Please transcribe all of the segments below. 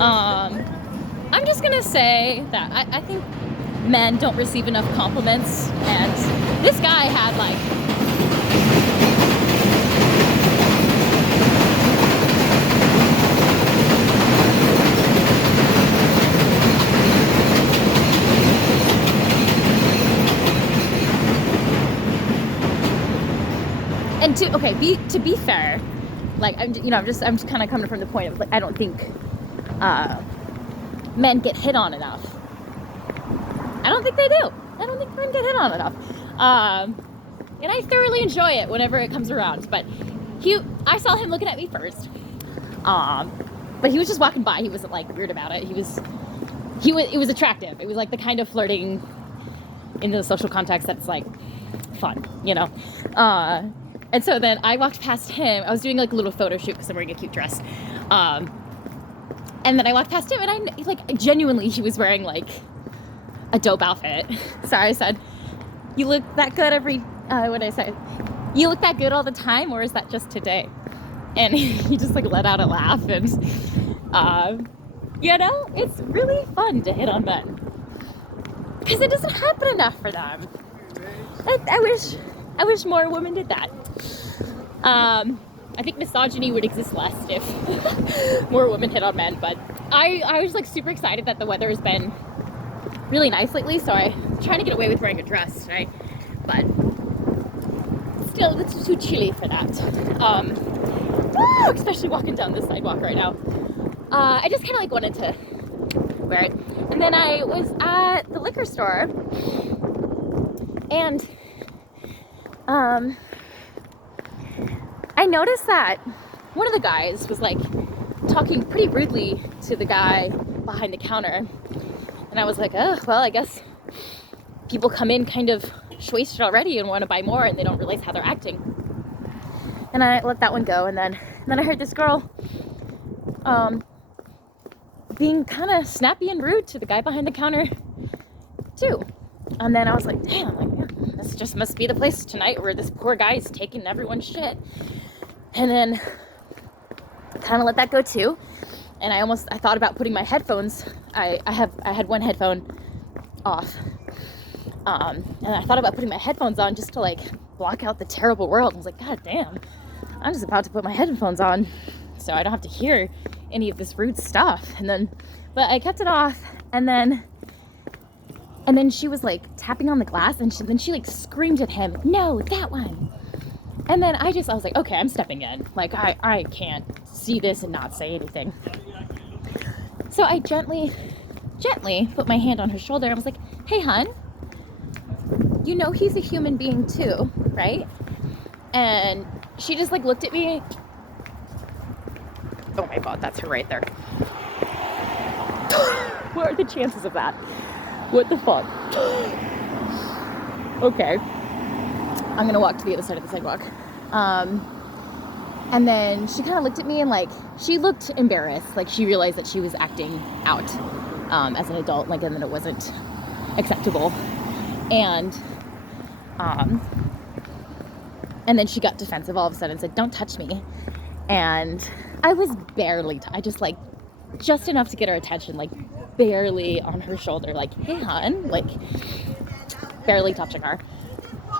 I'm just gonna say that I think men don't receive enough compliments, and this guy had like and to be fair, like I'm just kind of coming from the point of like I don't think men get hit on enough. I don't think they do. I don't think men get hit on enough. And I thoroughly enjoy it whenever it comes around. But I saw him looking at me first. But he was just walking by. He wasn't like weird about it. It was attractive. It was like the kind of flirting in the social context that's like fun, you know? And so then I walked past him. I was doing like a little photo shoot because I'm wearing a cute dress. And then I walked past him and I like genuinely he was wearing like a dope outfit. Sorry, I said, you look that good what did I say? You look that good all the time, or is that just today? And he just like let out a laugh, and you know, it's really fun to hit on men because it doesn't happen enough for them. I wish more women did that. I think misogyny would exist less if more women hit on men, but I was like super excited that the weather has been really nice lately, so I'm trying to get away with wearing a dress today, but still it's too chilly for that. Especially walking down this sidewalk right now. I just kind of like wanted to wear it. And then I was at the liquor store, and I noticed that one of the guys was like talking pretty rudely to the guy behind the counter. And I was like, oh, well, I guess people come in kind of wasted already and want to buy more and they don't realize how they're acting. And I let that one go. And then I heard this girl being kind of snappy and rude to the guy behind the counter too. And then I was like, damn, like, yeah, this just must be the place tonight where this poor guy is taking everyone's shit. And then kind of let that go too. And I thought about putting my headphones. I had one headphone off. And I thought about putting my headphones on just to like block out the terrible world. I was like, God damn, I'm just about to put my headphones on so I don't have to hear any of this rude stuff. But I kept it off, and then she was like tapping on the glass, and then she like screamed at him, no, that one. And then I was like, okay, I'm stepping in. Like, I can't see this and not say anything. So I gently put my hand on her shoulder. I was like, hey, hun, you know he's a human being too, right? And she just like looked at me. Oh my God, that's her right there. What are the chances of that? What the fuck? Okay. I'm gonna walk to the other side of the sidewalk. And then she kind of looked at me and like, she looked embarrassed. Like she realized that she was acting out as an adult, like, and that it wasn't acceptable. And then she got defensive all of a sudden and said, don't touch me. And I was barely, just enough to get her attention, like barely on her shoulder, like, hey, hon, like barely touching her.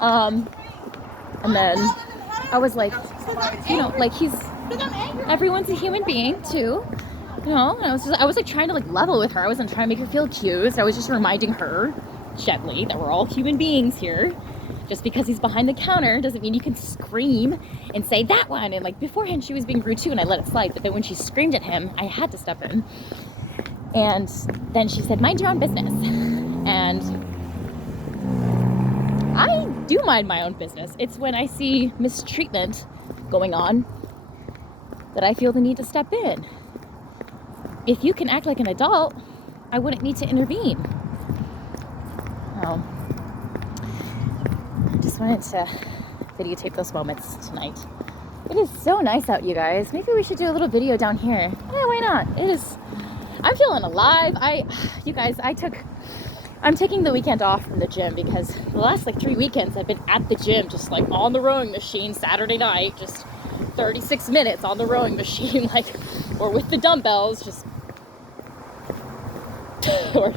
And then I was like, you know, like everyone's a human being too, you know, and I was like trying to like level with her. I wasn't trying to make her feel accused. I was just reminding her gently that we're all human beings here. Just because he's behind the counter doesn't mean you can scream and say that one. And like beforehand she was being rude too and I let it slide. But then when she screamed at him, I had to step in. And then she said, mind your own business. And I do mind my own business. It's when I see mistreatment going on that I feel the need to step in. If you can act like an adult, I wouldn't need to intervene. Oh. Just wanted to videotape those moments tonight. It is so nice out, you guys. Maybe we should do a little video down here. Yeah, why not? I'm feeling alive. I'm taking the weekend off from the gym because the last like 3 weekends I've been at the gym, just like on the rowing machine Saturday night, just 36 minutes on the rowing machine, like, or with the dumbbells, just or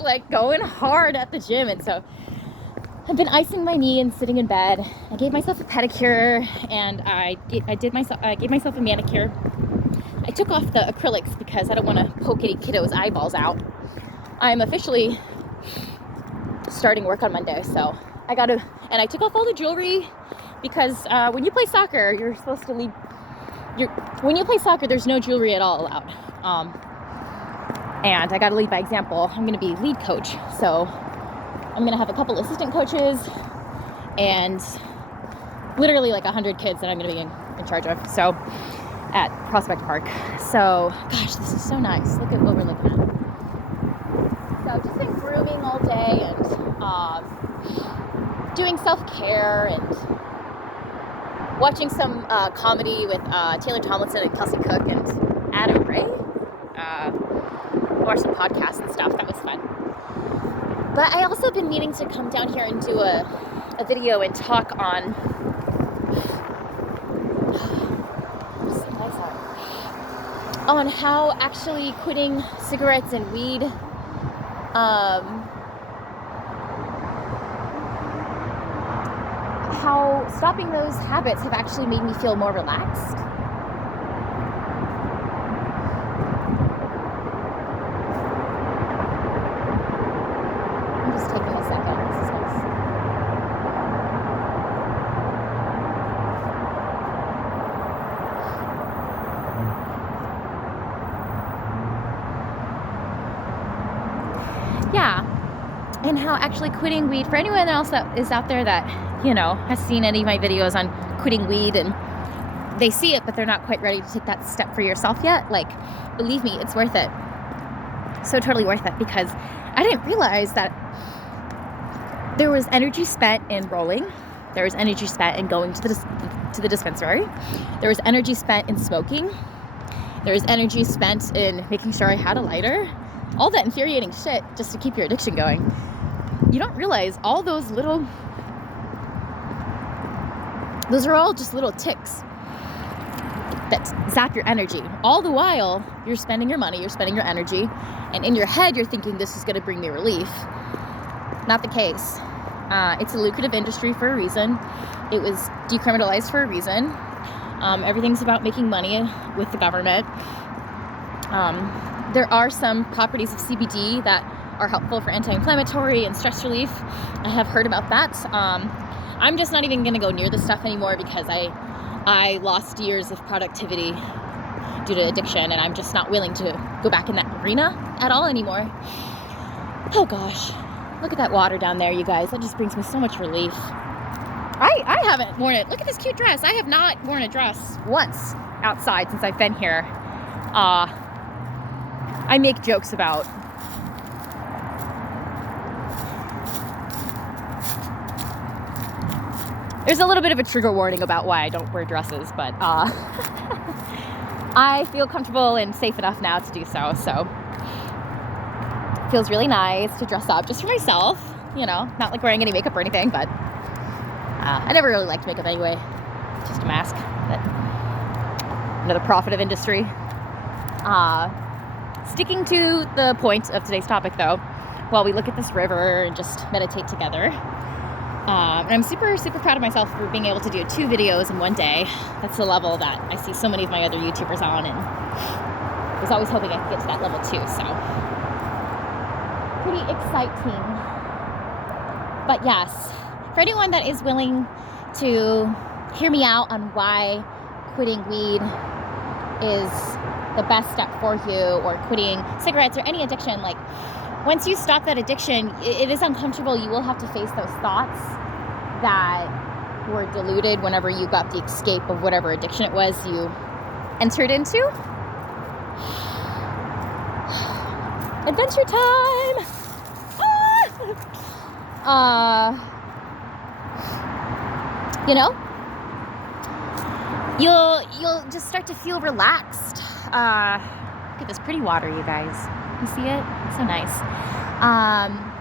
like going hard at the gym. And so I've been icing my knee and sitting in bed. I gave myself a pedicure, and I gave myself a manicure. I took off the acrylics because I don't want to poke any kiddos' eyeballs out. I'm officially starting work on Monday, so and I took off all the jewelry because when you play soccer, you're supposed to leave. When you play soccer, there's no jewelry at all allowed. And I got to lead by example. I'm going to be lead coach, so I'm going to have a couple assistant coaches and literally like 100 kids that I'm going to be in charge of. So at Prospect Park. So, gosh, this is so nice. Look at what we're looking at. So I've just been grooming all day and doing self-care and watching some comedy with Taylor Tomlinson and Kelsey Cook and Adam Ray. Or some podcasts and stuff. That was fun. But I also been meaning to come down here and do a video and talk on how actually quitting cigarettes and weed how stopping those habits have actually made me feel more relaxed. Yeah, and how actually quitting weed, for anyone else that is out there that, has seen any of my videos on quitting weed and they see it, but they're not quite ready to take that step for yourself yet, like, believe me, it's worth it. So totally worth it, because I didn't realize that there was energy spent in rolling. There was energy spent in going to the dispensary. There was energy spent in smoking. There was energy spent in making sure I had a lighter. All that infuriating shit just to keep your addiction going. You don't realize all those are all just little ticks that zap your energy. All the while, you're spending your money, you're spending your energy, and in your head, you're thinking this is going to bring me relief. Not the case. It's a lucrative industry for a reason. It was decriminalized for a reason. Everything's about making money with the government. There are some properties of CBD that are helpful for anti-inflammatory and stress relief. I have heard about that. I'm just not even going to go near this stuff anymore because I lost years of productivity due to addiction, and I'm just not willing to go back in that arena at all anymore. Oh gosh, look at that water down there, you guys. That just brings me so much relief. I haven't worn it. Look at this cute dress. I have not worn a dress once outside since I've been here. I make jokes about there's a little bit of a trigger warning about why I don't wear dresses, but I feel comfortable and safe enough now to do so. So it feels really nice to dress up just for myself, not like wearing any makeup or anything, but I never really liked makeup anyway. Just a mask. But another profit of industry. Sticking to the point of today's topic, though, while we look at this river and just meditate together. And I'm super, super proud of myself for being able to do 2 videos in one day. That's the level that I see so many of my other YouTubers on, and I was always hoping I could get to that level too, so pretty exciting. But yes, for anyone that is willing to hear me out on why quitting weed is the best step for you, or quitting cigarettes or any addiction, like, once you stop that addiction, it is uncomfortable. You will have to face those thoughts that were diluted whenever you got the escape of whatever addiction it was you entered into. Adventure time! You'll just start to feel relaxed. Look at this pretty water, you guys. You see it? It's so nice.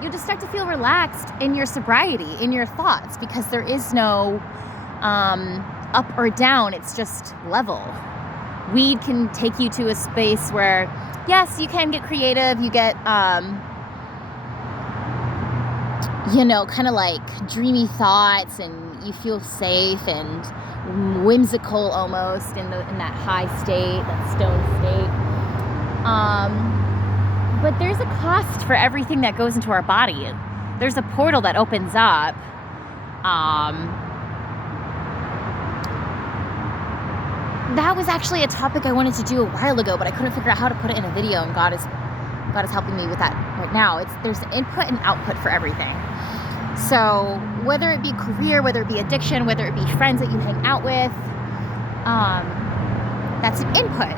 You'll just start to feel relaxed in your sobriety, in your thoughts, because there is no up or down. It's just level. weed can take you to a space where, yes, you can get creative. You get, kind of like dreamy thoughts, and you feel safe and whimsical almost in that high state, that stone state. But there's a cost for everything that goes into our body. There's a portal that opens up. That was actually a topic I wanted to do a while ago, but I couldn't figure out how to put it in a video, and God is helping me with that right now. There's input and output for everything. So whether it be career, whether it be addiction, whether it be friends that you hang out with, that's an input.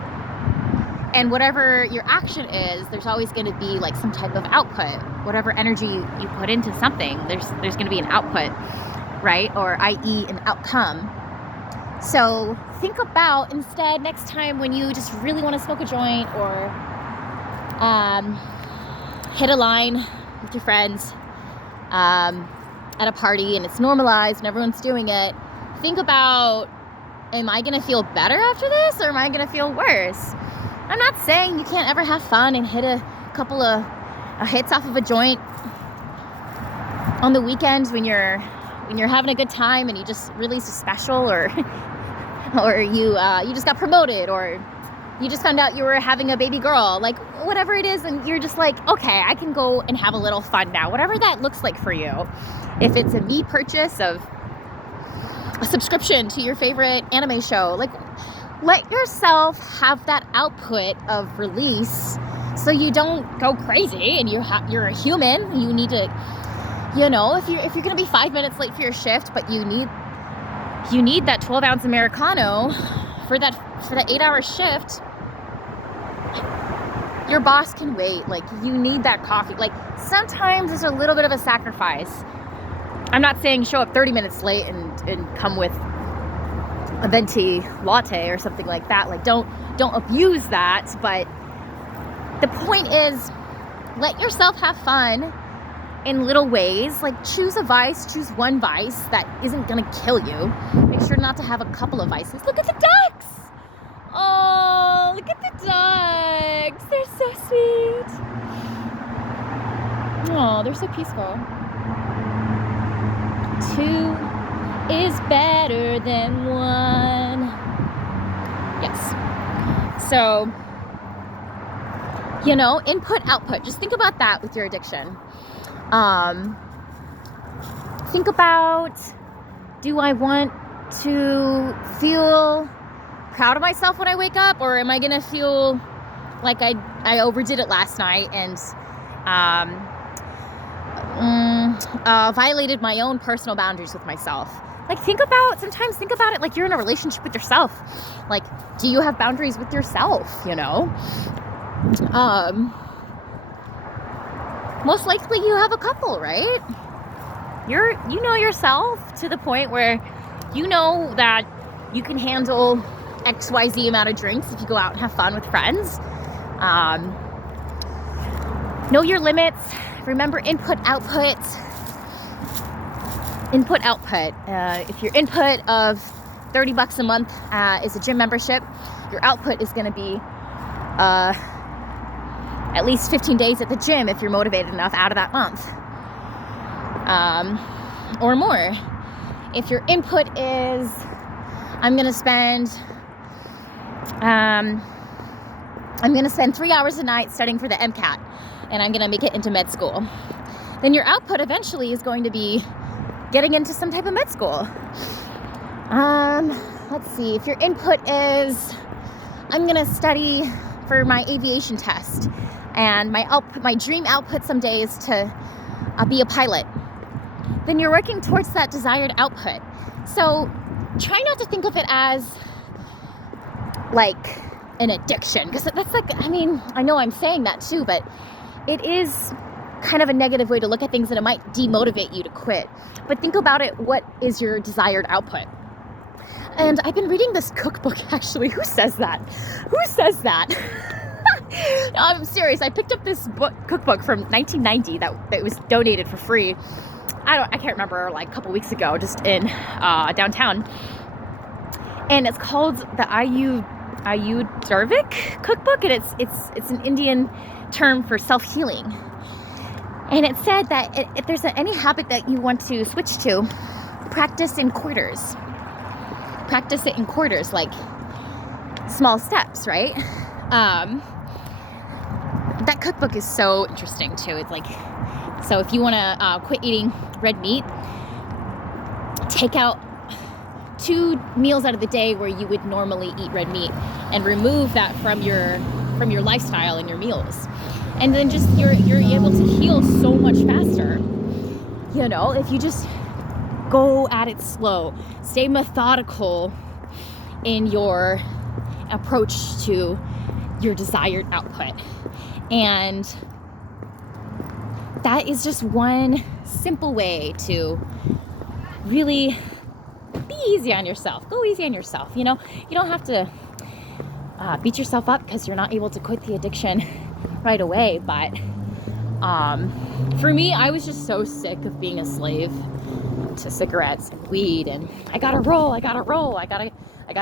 And whatever your action is, there's always going to be like some type of output. Whatever energy you put into something, there's going to be an output, right? Or i.e. an outcome. So think about, instead, next time when you just really want to smoke a joint or hit a line with your friends at a party, and it's normalized and everyone's doing it, think about, am I going to feel better after this, or am I going to feel worse? I'm not saying you can't ever have fun and hit a couple of hits off of a joint on the weekends when you're having a good time and you just released a special, or you just got promoted, or you just found out you were having a baby girl, like whatever it is, and you're just like, okay, I can go and have a little fun now, whatever that looks like for you. If it's a me purchase of a subscription to your favorite anime show, like, let yourself have that output of release so you don't go crazy, and you're a human. You need to, if you're going to be 5 minutes late for your shift, but you need that 12-ounce Americano for that 8-hour shift, your boss can wait. Like, you need that coffee. Like, sometimes there's a little bit of a sacrifice. I'm not saying show up 30 minutes late and come with a venti latte or something like that. Like, don't abuse that. But the point is, let yourself have fun in little ways. Like, choose one vice that isn't gonna kill you. Make sure not to have a couple of vices. Look at the ducks. Oh, look at the ducks. They're so sweet. Oh, they're so peaceful. 2 is better than 1. Yes. So, input, output. Just think about that with your addiction. Think about, do I want to feel proud of myself when I wake up, or am I gonna feel like I overdid it last night and violated my own personal boundaries with myself? Like, sometimes think about it like you're in a relationship with yourself. Like, do you have boundaries with yourself, most likely you have a couple, right? You know yourself to the point where you know that you can handle XYZ amount of drinks if you go out and have fun with friends. Know your limits. Remember input, output. Input, output. If your input of $30 a month is a gym membership, your output is going to be at least 15 days at the gym if you're motivated enough out of that month, or more. If your input is, I'm going to spend 3 hours a night studying for the MCAT, and I'm going to make it into med school, then your output eventually is going to be getting into some type of med school. Let's see. If your input is, I'm going to study for my aviation test, and my dream output someday is to be a pilot, then you're working towards that desired output. So try not to think of it as like an addiction, because that's like, I know I'm saying that too, but it is kind of a negative way to look at things, and it might demotivate you to quit. But think about it, what is your desired output? And I've been reading this cookbook, actually. Who says that? I'm serious. I picked up this cookbook from 1990 that was donated for free. I can't remember, like a couple weeks ago, just in downtown. And it's called the Ayurvedic cookbook, and it's an Indian term for self-healing. And it said that if there's any habit that you want to switch to, practice in quarters. Practice it in quarters, like small steps, right? That cookbook is so interesting too. It's like, so if you want to quit eating red meat, take out 2 meals out of the day where you would normally eat red meat and remove that from your lifestyle and your meals. And then just you're able to heal so much faster. You know, if you just go at it slow, stay methodical in your approach to your desired output. And that is just one simple way to really be easy on yourself. Go easy on yourself. You know, you don't have to beat yourself up because you're not able to quit the addiction right away. But for me, I was just so sick of being a slave to cigarettes and weed, and I gotta roll, I gotta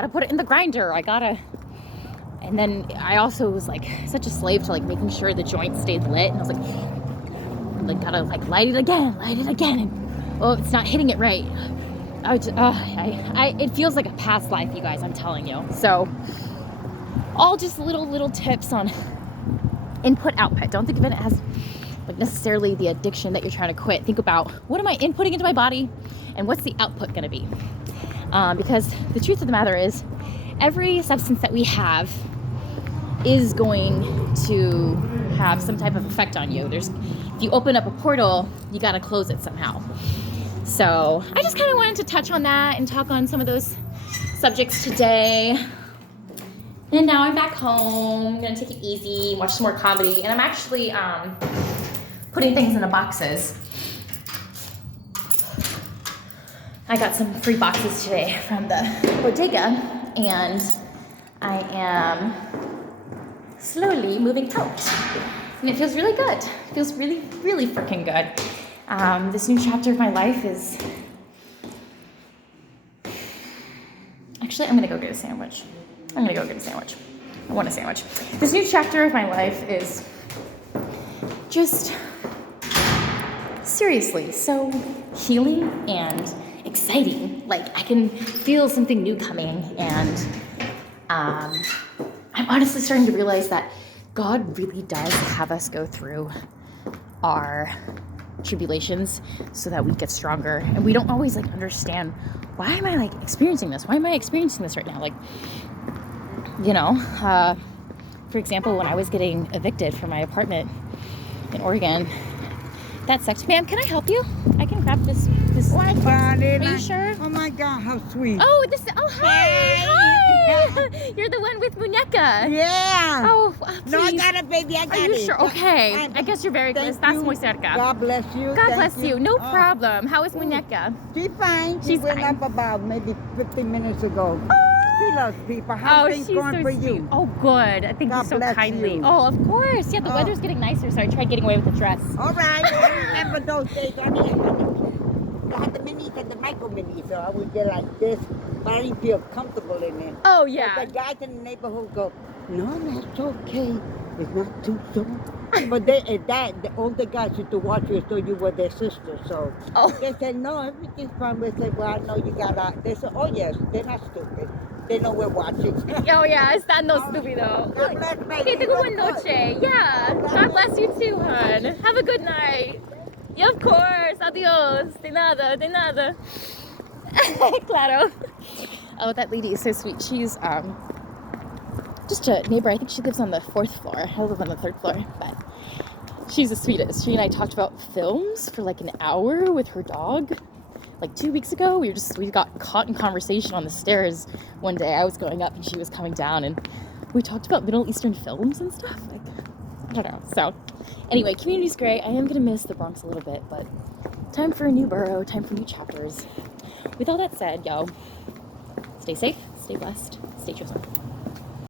put it in the grinder, and then I also was like such a slave to like making sure the joint stayed lit, and I was like gotta like light it again, and oh, it's not hitting it right. It feels like a past life, you guys, I'm telling you. So all just little tips on input output. Don't think of it as like necessarily the addiction that you're trying to quit. Think about, what am I inputting into my body and what's the output going to be? Because the truth of the matter is, every substance that we have is going to have some type of effect on you. If you open up a portal, you got to close it somehow. So I just kind of wanted to touch on that and talk on some of those subjects today. And now I'm back home. I'm gonna take it easy, watch some more comedy, and I'm actually putting things in the boxes. I got some free boxes today from the bodega, and I am slowly moving out. And it feels really good. It feels really, really freaking good. This new chapter of my life is... Actually, I'm gonna go get a sandwich. I want a sandwich. This new chapter of my life is just seriously so healing and exciting. Like, I can feel something new coming, and I'm honestly starting to realize that God really does have us go through our tribulations so that we get stronger, and we don't always like understand, why am I like experiencing this? Why am I experiencing this right now? Like, you know, for example, when I was getting evicted from my apartment in Oregon, that sucked. Ma'am, can I help you? I can grab this. What about it? Are you sure? Oh my God, how sweet. Oh, hi. You're the one with Muñeca. Yeah. Oh, please. No, I got it, baby. I got it. Are you sure? Okay. I guess you're very good. Estás muy cerca. God bless you. God bless you. No problem. How is Muñeca? She's fine. She went up about maybe 15 minutes ago. She loves people. How's things going so for sweet. you? Oh, good. Thank you so kindly. You. Oh, of course. Yeah, the weather's getting nicer, so I tried getting away with the dress. All right. I remember those days. I had the minis and the micro minis, so I would get like this, but I didn't feel comfortable in it. Oh, yeah. But the guys in the neighborhood go, no, that's okay. It's not too soon. But the older guys used to watch you as though you were their sister. So they said, no, everything's fine. We said, well, I know you got out. They said, oh, yes, they're not stupid. They know we're watching. Oh, yeah, están no estúpido. God bless, baby. Okay, tengo buena noche. Yeah, God bless you too, hon. Have a good night. Yeah, of course. Adios. De nada. Claro. Oh, that lady is so sweet. She's just a neighbor. I think she lives on the 4th floor. I live on the 3rd floor, but she's the sweetest. She and I talked about films for like an hour with her dog. Like 2 weeks ago, we got caught in conversation on the stairs one day. I was going up and she was coming down, and we talked about Middle Eastern films and stuff. Like, I don't know. So anyway, community's great. I am gonna miss the Bronx a little bit, but time for a new borough, time for new chapters. With all that said, yo, stay safe, stay blessed, stay chosen.